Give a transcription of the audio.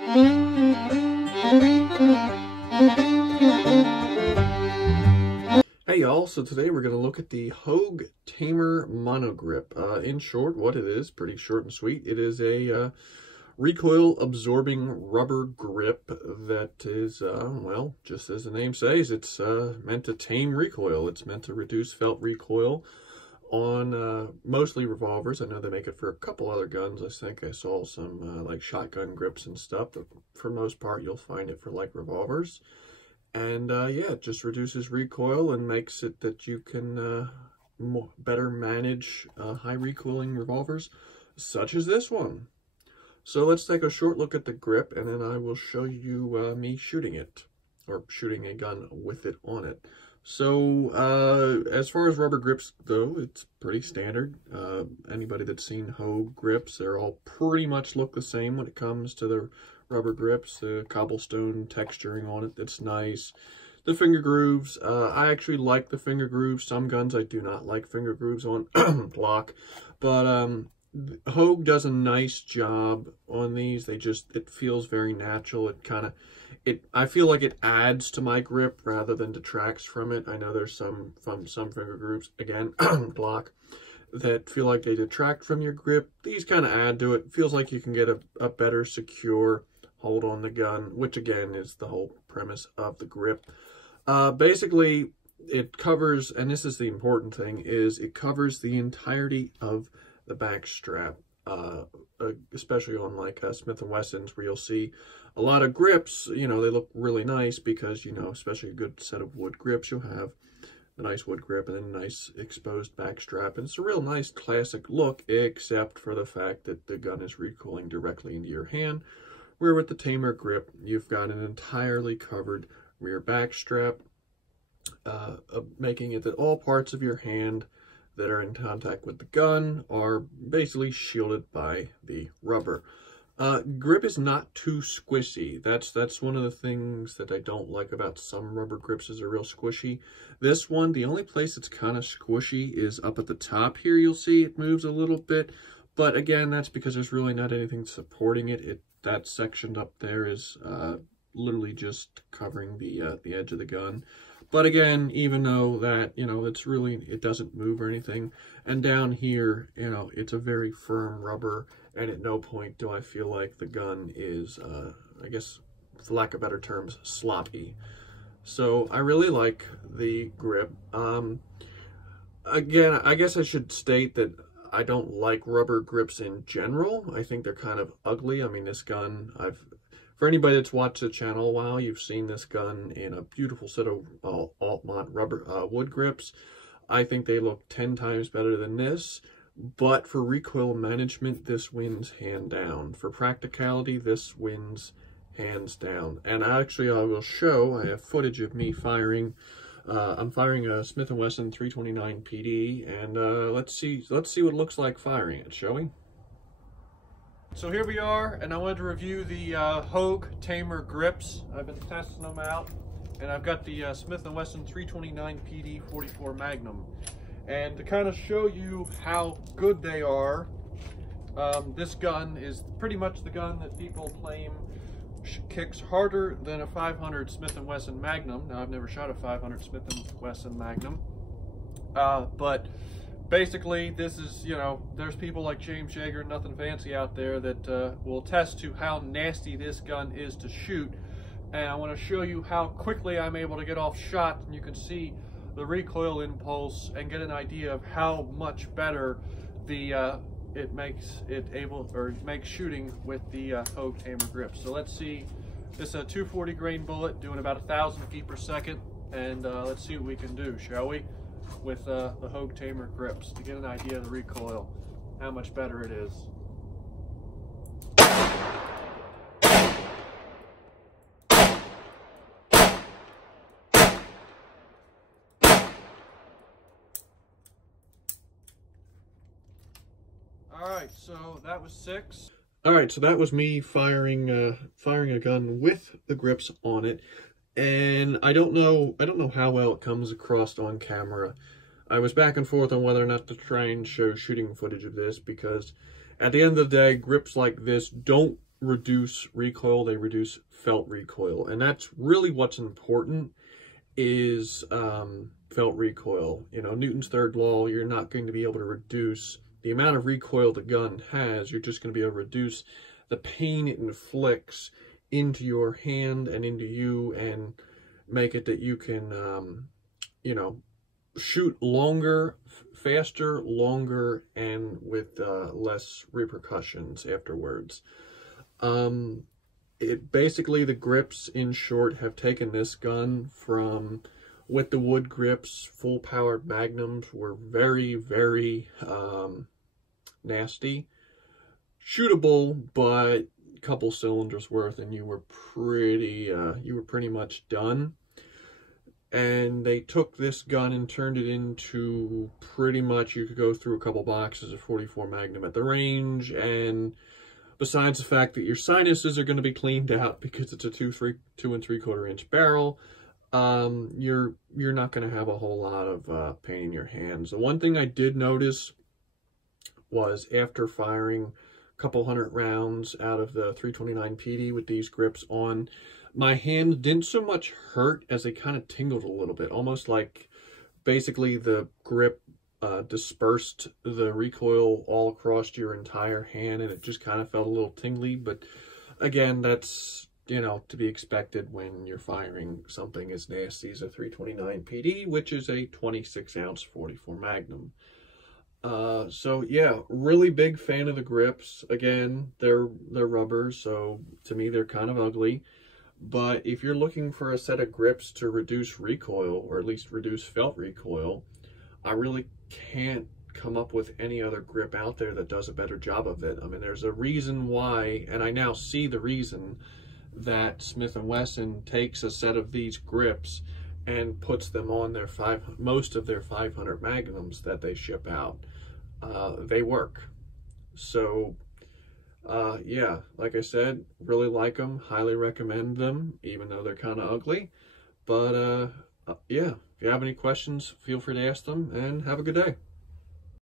Hey y'all, so today we're going to look at the Hogue Tamer Monogrip. In short, what it is, pretty short and sweet, it is a recoil absorbing rubber grip that is, well, just as the name says, it's meant to tame recoil. It's meant to reduce felt recoil on mostly revolvers. I know they make it for a couple other guns. I think I saw some like shotgun grips and stuff, but for most part you'll find it for like revolvers. And yeah, it just reduces recoil and makes it that you can better manage high recoiling revolvers such as this one. So let's take a short look at the grip, and then I will show you me shooting it, or shooting a gun with it on it. So as far as rubber grips go, it's pretty standard. Anybody that's seen Hogue grips, they're all pretty much look the same when it comes to the rubber grips. The cobblestone texturing on it, that's nice. The finger grooves, I actually like the finger grooves. Some guns I do not like finger grooves on block, but Hogue does a nice job on these. It feels very natural. I feel like it adds to my grip rather than detracts from it. I know there's some finger grooves, again, block, that feel like they detract from your grip. These kind of add to it. It feels like you can get a better secure hold on the gun, which again is the whole premise of the grip. Basically, it covers, and this is the important thing, is it covers the entirety of the back strap, especially on like Smith & Wessons, where you'll see a lot of grips, you know, they look really nice because, you know, especially a good set of wood grips, you'll have a nice wood grip and then a nice exposed back strap. And it's a real nice classic look, except for the fact that the gun is recoiling directly into your hand, where with the Tamer grip, you've got an entirely covered rear back strap, making it that all parts of your hand that are in contact with the gun are basically shielded by the rubber. Grip is not too squishy. That's one of the things that I don't like about some rubber grips, is they're real squishy. This one, the only place it's kind of squishy is up at the top here. You'll see it moves a little bit, but again, that's because there's really not anything supporting it. That section up there is literally just covering the edge of the gun. But again, even though that, you know, it doesn't move or anything. And down here, you know, it's a very firm rubber, and at no point do I feel like the gun is, I guess, for lack of better terms, sloppy. So I really like the grip. Again, I guess I should state that I don't like rubber grips in general. I think they're kind of ugly. I mean, this gun, for anybody that's watched the channel a while, you've seen this gun in a beautiful set of Altmont rubber wood grips. I think they look 10 times better than this, but for recoil management, this wins hand down. For practicality, this wins hands down. And actually, I will show, I have footage of me firing. I'm firing a Smith & Wesson 329 PD, and let's see what it looks like firing it, shall we? So here we are, and I wanted to review the Hogue Tamer grips. I've been testing them out, and I've got the Smith & Wesson 329 PD 44 Magnum. And to kind of show you how good they are, this gun is pretty much the gun that people claim kicks harder than a 500 Smith & Wesson Magnum. Now, I've never shot a 500 Smith & Wesson Magnum, but basically, this is, you know, there's people like James Yeager, nothing fancy out there, that will attest to how nasty this gun is to shoot. And I want to show you how quickly I'm able to get off shot, and you can see the recoil impulse and get an idea of how much better it makes shooting with the Hogue Tamer grip. So let's see, this is a 240 grain bullet doing about 1,000 feet per second, and let's see what we can do, shall we, with the Hogue Tamer grips, to get an idea of the recoil, how much better it is. Alright, so that was 6. Alright, so that was me firing a gun with the grips on it. And I don't know how well it comes across on camera. I was back and forth on whether or not to try and show shooting footage of this, because at the end of the day, grips like this don't reduce recoil, they reduce felt recoil. And that's really what's important, is felt recoil. You know, Newton's third law, you're not going to be able to reduce the amount of recoil the gun has. You're just going to be able to reduce the pain it inflicts into your hand and into you, and make it that you can, you know, shoot longer, faster, longer, and with less repercussions afterwards. Basically, the grips, in short, have taken this gun from, with the wood grips, full-powered magnums were very, very nasty. Shootable, but a couple cylinders worth, and you were pretty much done. And they took this gun and turned it into pretty much, you could go through a couple boxes of 44 Magnum at the range, and besides the fact that your sinuses are going to be cleaned out because it's a 2 3/4 inch barrel, you're not going to have a whole lot of pain in your hands. The one thing I did notice was, after firing a couple hundred rounds out of the 329 PD with these grips on, my hand didn't so much hurt as they kind of tingled a little bit, almost like basically the grip dispersed the recoil all across your entire hand, and it just kind of felt a little tingly. But again, that's, you know, to be expected when you're firing something as nasty as a 329 PD, which is a 26-ounce 44 Magnum. So yeah, really big fan of the grips. Again, they're rubber, so to me they're kind of ugly. But if you're looking for a set of grips to reduce recoil, or at least reduce felt recoil, I really can't come up with any other grip out there that does a better job of it. I mean, there's a reason why, and I now see the reason, that Smith & Wesson takes a set of these grips and puts them on their most of their 500 Magnums that they ship out. They work. So yeah, like I said, really like them, highly recommend them, even though they're kind of ugly. But yeah, if you have any questions, feel free to ask them, and have a good day.